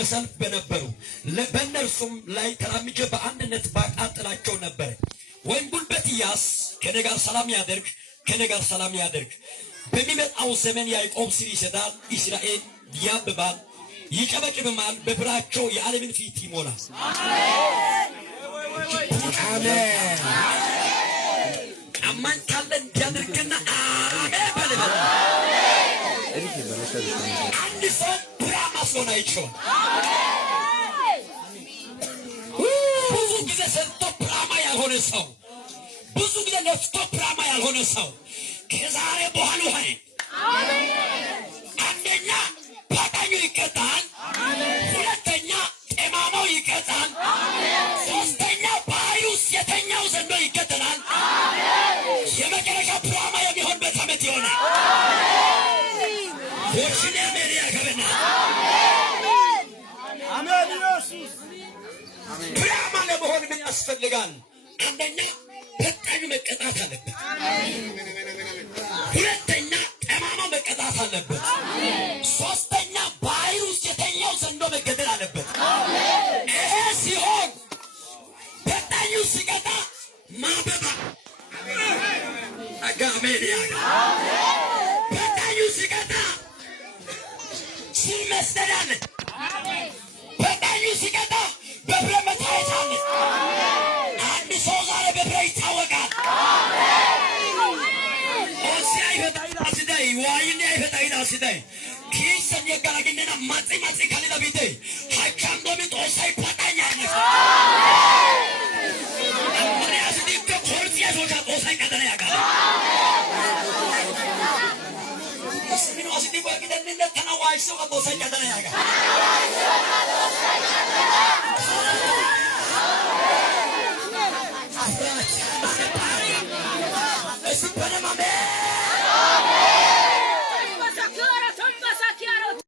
በሰልፍ በነበሩ በእነርሱም ላይ ተራምጄ በአንድነት ባቃጥላቸው ነበር። ወይም ጉልበት ያስ ከኔ ጋር ሰላም ያደርግ ከኔ ጋር ሰላም ያደርግ። በሚመጣው ዘመን ያዕቆብ ስር ይሰዳል፣ እስራኤል ያብባል ይጨበጭብማል፣ በብራቸው የዓለምን ፊት ይሞላል። አሜን። አማን ካለ እንዲያደርግና አሜን በለበለ አንድ ሰው ብራማ ሰው ናይቸው ብዙ ጊዜ ሰርቶ ብራማ ያልሆነ ሰው ብዙ ጊዜ ለፍቶ ብራማ ያልሆነ ሰው ከዛሬ በኋላ ሆነ አንደኛ ባጣኙ ይቀጣል፣ ሁለተኛ ጠማማው ይቀጣል፣ ሶስተኛ ባዩስ የተኛው ዘንዶ ይገደላል። የመጨረሻ ብራማ የሚሆንበት ዓመት ይሆናል። ወሽኔ ሜሪያ ገበና አሜን ኢየሱስ። ብራማ ለመሆን ምን ያስፈልጋል? አንደኛ በጣኙ መቀጣት አለበት፣ ሁለተኛ ጠማማው መቀጣት አለበት፣ ሶስተኛ ባዩስ የተኛው ዘንዶ መገደል አለበት። ይሄ ሲሆን በጣኙ ሲቀጣ ማበባ አጋሜዲያ በጣኙ ሲቀጣ ሲል መስደድ አለ። በጣኙ ሲቀጣ በብረ መታየት አለ። አንድ ሰው ዛሬ በብረ ይታወቃል። ኦሲያይ በታይዳ ሲዳይ ዋይኔ በታይዳ ሲዳይ ኪሰን የጋላግነና ማጽ ካሊዳ ቢቴ ሀቻንዶሚ ጦሳይ ፓጣኛለ አማሪያ ሲዲከ ኮርቲያ ሶቻ ጦሳይ ቀደና ያጋለ እስሚኖ ሲዲ ባቂደንነ ተናዋይሶ ጦሳይ ቀደና ያጋለ